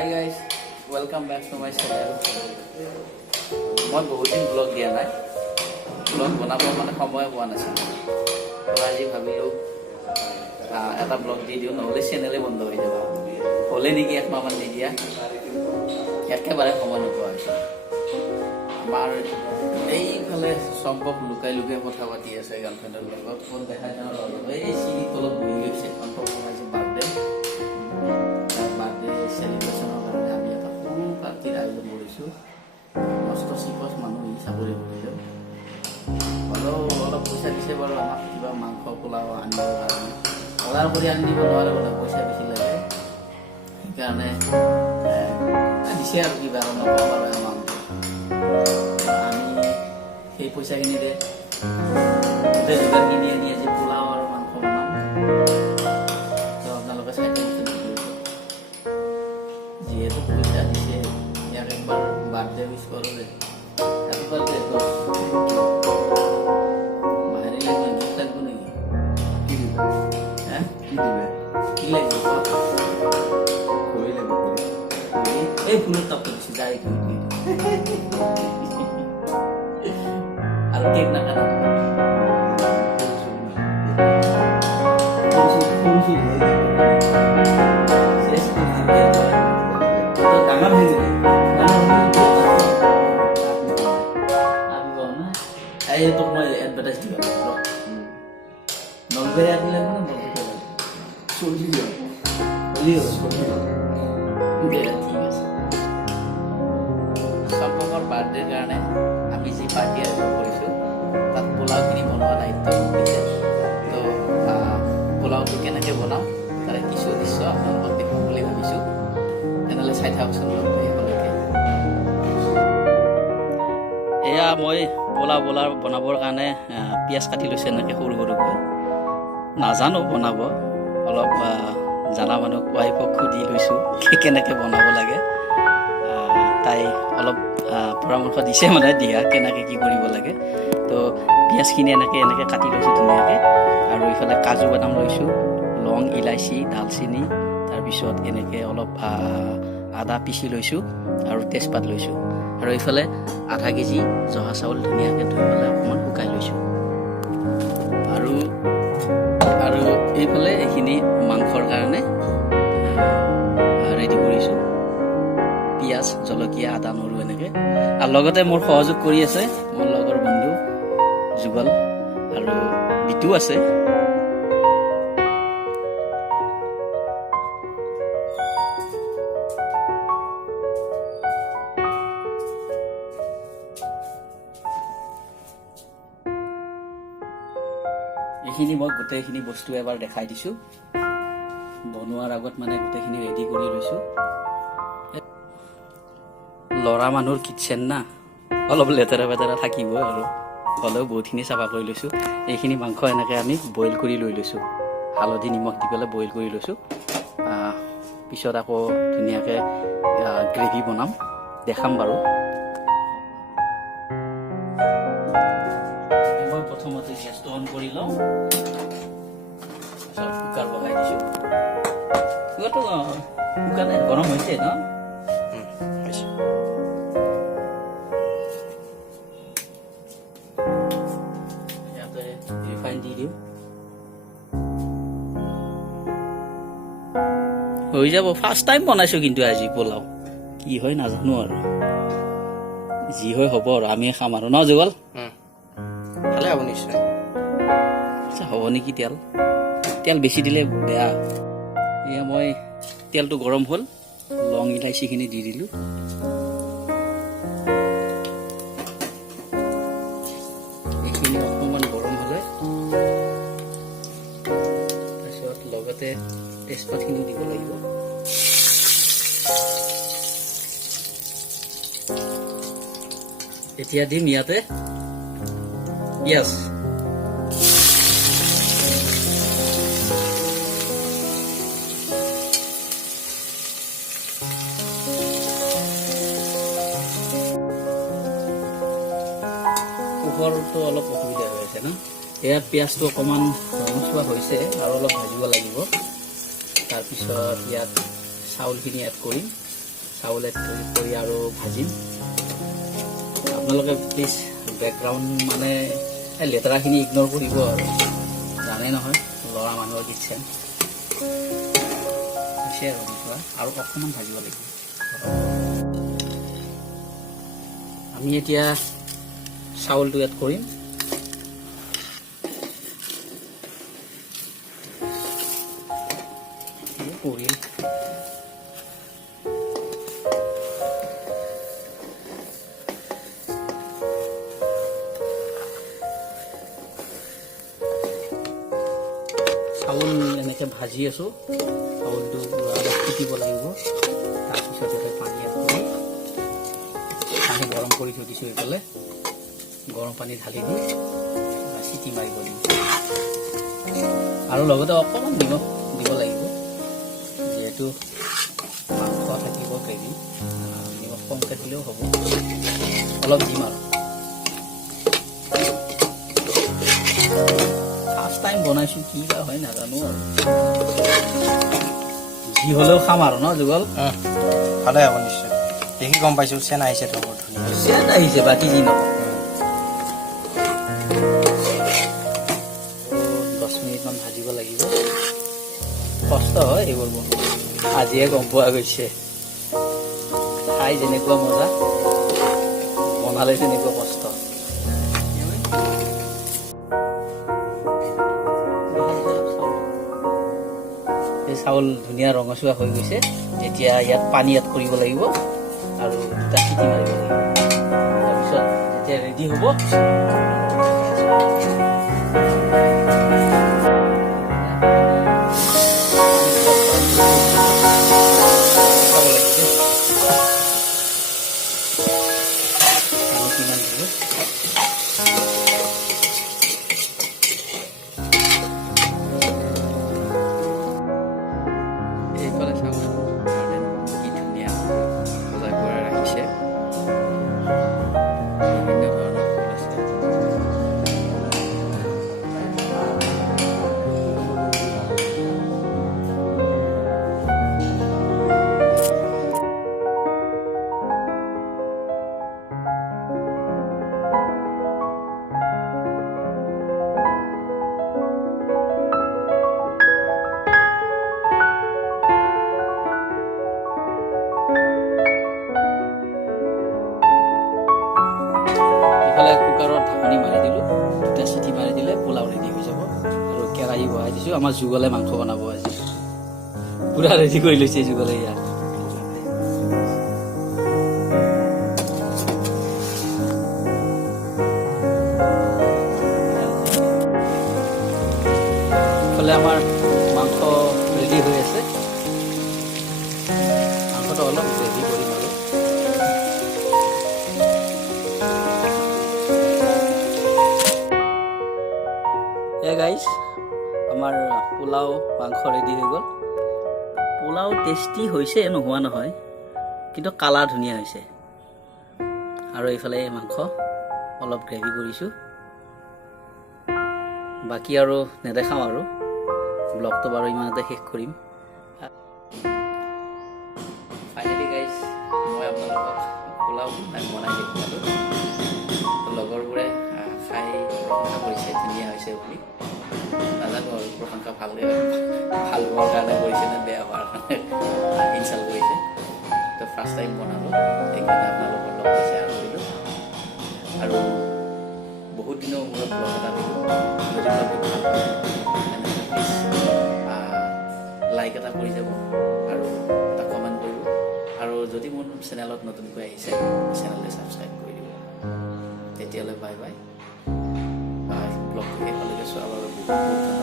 Hi guys, welcome back to my channel. মই বহুত দিন ব্লগ দিয়া নাই, ব্লগ বনাব মানে সময় পোৱা নাছিল। তো আজি ভাবিলোঁ এটা ব্লগ দি দিওঁ, নহ'লে চেনেলে বন্ধ হৈ যাব। হ'লে নেকি একমাহমান নিদিয়া, একেবাৰে সময় নোপোৱা হৈছে। আমাৰ এইফালে সম্ভৱ লুকাই লুকাই কথা পাতি আছে গাৰ্লফ্ৰেণ্ডৰ লগত, ক'ত দেখা যাওঁ এই চিৰিৰ তলত বহি গৈছে। সম্ভৱ আজি বাৰ্থডে চেলিব্ৰেশ্যনৰ কাৰণে আমি এটা সৰু পাৰ্টিৰ আয়োজন কৰিছোঁ। মস্ত চিপচ মানুহ চাকৰি কৰিছে, হ'লেও অলপ পইচা দিছে বাৰু আমাক, কিবা মাংস পোলাও আনিবৰ কাৰণে। অৰ্ডাৰ কৰি আনি দিব নোৱাৰে বোলে, পইচা বেছি লাগে। সেইকাৰণে দিছে আৰু কিবা নকওঁ বাৰু এমাউণ্টটো। আমি সেই পইচাখিনিৰে গোটেই যোগাৰখিনি আনি আজি পোলাও আৰু মাংস বনাম। তো আপোনালোকে চাই যিহেতু পইচা দিছে, ইয়াক একবাৰ বাৰ্থডে উইচ কৰোঁ যে। হেপী বাৰ্থডে মাহেৰি লাগিব, গিফ্ট লাগিব নেকি? কি দিব? কি দিবে? কি লাগিব? এই ফুলৰ টপটো দিছে যায় আৰু কেক নাকাটা ডাঙৰ হৈ গ'লে এই তোক মই এডভাৰটাইজ দিব লাগিব। নলবেৰী আনিলে মানে চলি ঠিক আছে। সম্পৰ্কৰ বাৰ্থডেৰ কাৰণে আমি যি পাৰ্টি আয়োজন কৰিছোঁ, তাত পোলাওখিনি বনোৱা দায়িত্ব দিছে। তো পোলাওটো কেনেকৈ বনাওঁ তাৰে কিছু দৃশ্য আপোনালোকক দেখুৱাম বুলি ভাবিছোঁ। তেনেহ'লে চাই থাকচোন শেষলৈকে। এয়া মই পোলাও বনাবৰ কাৰণে পিঁয়াজ কাটি লৈছোঁ এনেকৈ সৰু সৰুকৈ। নাজানো বনাব, অলপ জানা মানুহক ৱাইফক সুধি লৈছোঁ কেনেকৈ বনাব লাগে। তাই অলপ পৰামৰ্শ দিছে মানে দিয়া কেনেকৈ কি কৰিব লাগে। তো পিঁয়াজখিনি এনেকৈ কাটি লৈছোঁ ধুনীয়াকৈ। আৰু ইফালে কাজু বাদাম লৈছোঁ, লং, ইলাচি, ডালচেনি, তাৰপিছত এনেকৈ অলপ আদা পিচি লৈছোঁ আৰু তেজপাত লৈছোঁ। আৰু এইফালে আধা কেজি জহা চাউল ধুনীয়াকৈ ধুই পেলাই অকণমান শুকাই লৈছোঁ। আৰু এইফালে এইখিনি মাংসৰ কাৰণে ৰেডি কৰিছোঁ, পিঁয়াজ, জলকীয়া, আদা, নহৰু এনেকৈ। আৰু লগতে মোৰ সহযোগ কৰি আছে মোৰ লগৰ বন্ধু যুগল আৰু বিটু আছে। এইখিনি মই গোটেইখিনি বস্তু এবাৰ দেখাই দিছোঁ। বনোৱাৰ আগত মানে গোটেইখিনি ৰেডি কৰি লৈছোঁ। ল'ৰা মানুহৰ কিটচেন না, অলপ লেতেৰা পেতেৰা থাকিবই, আৰু হ'লেও বহুতখিনি চাফা কৰি লৈছোঁ। এইখিনি মাংস এনেকৈ আমি বইল কৰি লৈ লৈছোঁ, হালধি নিমখ দি পেলাই বইল কৰি লৈছোঁ। পিছত আকৌ ধুনীয়াকৈ গ্ৰেভি বনাম, দেখাম বাৰু। মই প্ৰথমতে গেছটো অন কৰি লওঁ, তাৰপিছত কুকাৰ বহাই দিছোঁ। কুকাৰটো শুকানে গৰম হৈছে ন? ইয়াতে ৰিফাইন দি দিওঁ, হৈ যাব। ফাৰ্ষ্ট টাইম বনাইছোঁ কিন্তু আজি পোলাও, কি হয় নাজানো, আৰু যি হয় হ'ব, আৰু আমিয়ে খাম আৰু ন যুগল? ভালে হ'ব নিশ্চয়। আচ্ছা, হ'ব নেকি? তেল বেছি দিলে বেয়া। এয়া মই তেলটো গৰম হ'ল, লং ইলাচিখিনি দি দিলোঁ। এইখিনি অকণমান গৰম হ'লে তাৰপিছত লগতে তেজপাতখিনি দিব লাগিব। এতিয়া দিম ইয়াতে পিঁয়াজ। পোহৰটো অলপ অসুবিধা হৈ আছে ন? ইয়াত পিঁয়াজটো অকণমান ৰঙচুৱা হৈছে আৰু অলপ ভাজিব লাগিব। তাৰপিছত ইয়াত চাউলখিনি এড কৰিম। চাউল এড কৰি আৰু ভাজিম। আপোনালোকে প্লিজ বেকগ্ৰাউণ্ড মানে লেতেৰাখিনি ইগন'ৰ কৰিব আৰু জানেই নহয় ল'ৰা মানুহৰ কিটচেন হৈছে আৰু অকণমান ভাজিব লাগিব। আমি এতিয়া চাউলটো এড কৰিম। পৰিল চাউল এনেকৈ ভাজি আছোঁ। চাউলটো অলপ ফুটিব লাগিব। তাৰপিছত ইয়াতে পানী এড কৰি পানী গৰম কৰি থৈ দিছোঁ। এইফালে গৰম পানী ঢালি দি চিটি মাৰিব দিম আৰু লগতে অকণমান নিমখ দিব লাগিব, যিহেতু মাংস থাকিব গ্ৰেভি। নিমখ কমকৈ দিলেও হ'ব, অলপ দিম আৰু। ফাৰ্ষ্ট টাইম বনাইছোঁ, কি বা হয় নাজানো আৰু। যি হ'লেও খাম আৰু ন যুগল? ভালে হ'ব নিশ্চয়। দেখি গম পাইছোঁ চেন আহিছে তো বৰ ধুনীয়া চেন আহিছে, বাকী যি নকওঁ। 10 মিনিটমান ভাজিব লাগিব। কষ্ট হয় এইবোৰ বনোৱা, আজিহে গম পোৱা গৈছে। খাই যেনেকুৱা মজা, বনালে তেনেকুৱা কষ্ট। এই চাউল ধুনীয়া ৰঙচুৱা হৈ গৈছে। এতিয়া ইয়াত পানী এড কৰিব লাগিব আৰু দুটা চিটি মাৰিব লাগিব। তাৰপিছত যেতিয়া ৰেডি হ'ব এইফালে চাওক কি ধুনীয়া সজাই পৰাই ৰাখিছে। বিভিন্ন ধৰণৰ ফুল আছে। ইফালে কুকাৰত ঢাকনি মাৰি দিলোঁ, দুটা চিটি মাৰি দিলে পোলাও ৰেডি হৈ যাব। আৰু কেৰাহী বহাই দিছোঁ। আমাৰ যুগলে মাংস বনাব আজি। পুৰা ৰেডি কৰি লৈছে যুগলে ইয়াত। ইফালে আমাৰ মাংস ৰেডি হৈ আছে। মাংসটো অলপ ৰেডি কৰিম আৰু। গাইজ, আমাৰ পোলাও মাংস ৰেডি হৈ গ'ল। পোলাও টেষ্টি হৈছে, নোহোৱা নহয়, কিন্তু কালাৰ ধুনীয়া হৈছে। আৰু এইফালে মাংস অলপ গ্ৰেভি কৰিছোঁ। বাকী আৰু নেদেখাওঁ আৰু, ব্লগটো বাৰু ইমানতে শেষ কৰিম। ফাইনেলি গাইজ, মই আপোনালোকক পোলাও বনাই দেখুৱালোঁ। লগৰবোৰে খাই প্ৰশংসা কৰিছে, ধুনীয়া হৈছে বুলি। নাজানো আৰু প্ৰশংসা ভাল হোৱাৰ কাৰণে কৰিছে নে বেয়া হোৱাৰ কাৰণে ইনচাল্ট কৰিছে। তো ফাৰ্ষ্ট টাইম বনালোঁ, সেইকাৰণে আপোনালোকৰ লগত শ্বেয়াৰ কৰিলোঁ। আৰু বহুত দিনৰ মূৰত ব্লগ এটা দিলোঁ। যদি ব্লগটো ভাল হয় তেনেহ'লে প্লিজ লাইক এটা কৰি যাব আৰু এটা কমেণ্ট কৰিব। আৰু যদি মোৰ চেনেলত নতুনকৈ আহিছে, চেনেলটো ছাবস্ক্ৰাইব কৰি দিব। তেতিয়ালৈ বাই বাই। ব্লগটো শেষলৈকে চোৱাৰ বাবে বহুত বহুত ধন্যবাদ।